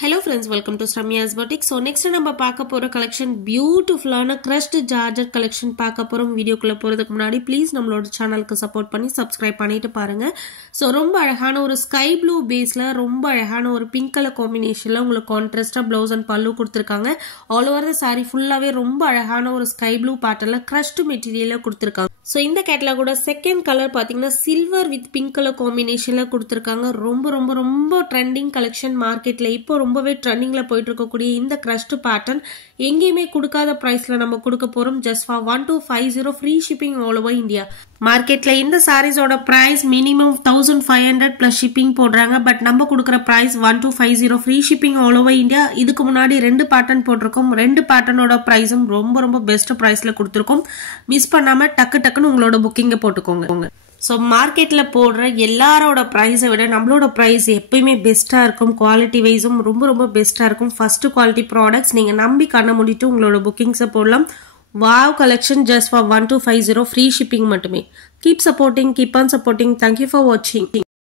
Hello friends, welcome to Sramya's Boutique. So next நம்ம பார்க்க போற collection beautiful-ஆன crushed Georgette collection பார்க்க போறோம். வீடியோக்குள்ள போறதுக்கு முன்னாடி please நம்மளோட சேனலுக்கு சப்போர்ட் பண்ணி subscribe பண்ணிட்டு பாருங்க. So ரொம்ப அழகான ஒரு sky blue baseல ரொம்ப அழகான ஒரு pink color combinationல உங்களுக்கு contrast blouse and pallu கொடுத்திருக்காங்க. All over the saree full-ஆவே ரொம்ப அழகான ஒரு sky blue patternல crushed material கொடுத்திருக்காங்க. So இந்த கேட்டலாக் கூட செகண்ட் கலர் பாத்தீங்கன்னா silver with pink color combinationல கொடுத்திருக்காங்க. ரொம்ப ட்ரெண்டிங் கலெக்ஷன் மார்க்கெட்ல இப்போ ரொம்பவே ட்ரெண்டிங்ல போயிட்டு இருக்கக்கூடிய இந்த crushed pattern எங்கேயுமே கொடுக்காத பிரைஸ்ல நம்ம கொடுக்க போறோம். just for 1250 free shipping all over India. மார்க்கெட்ல இந்த சாரீஸோட பிரைஸ் மினிமம் 1500 plus shipping போடுறாங்க. பட் நம்ம கொடுக்கிற price 1250 free shipping all over India. இதுக்கு முன்னாடி ரெண்டு பேட்டர்ன் போட்டிருக்கோம். ரெண்டு பேட்டர்னோட பிரைஸும் ரொம்ப பெஸ்ட் பிரைஸ்ல கொடுத்திருக்கோம். மிஸ் பண்ணாம டக்குன்னு உங்களோட புக்கிங்க போட்டுக்கோங்க. ஸோ மார்க்கெட்டில் போடுற எல்லாரோட ப்ரைஸை விட நம்மளோட ப்ரைஸ் எப்பயுமே பெஸ்ட்டாக இருக்கும். குவாலிட்டி வைஸும் ரொம்ப பெஸ்ட்டாக இருக்கும். ஃபர்ஸ்ட் குவாலிட்டி ப்ராடக்ட்ஸ் நீங்கள் நம்பி கண்ண மூடிட்டு உங்களோட புக்கிங்ஸை போடலாம். Wow collection just for 1250 free shipping மட்டுமே. Keep supporting, keep on supporting. Thank you for வாட்சிங்.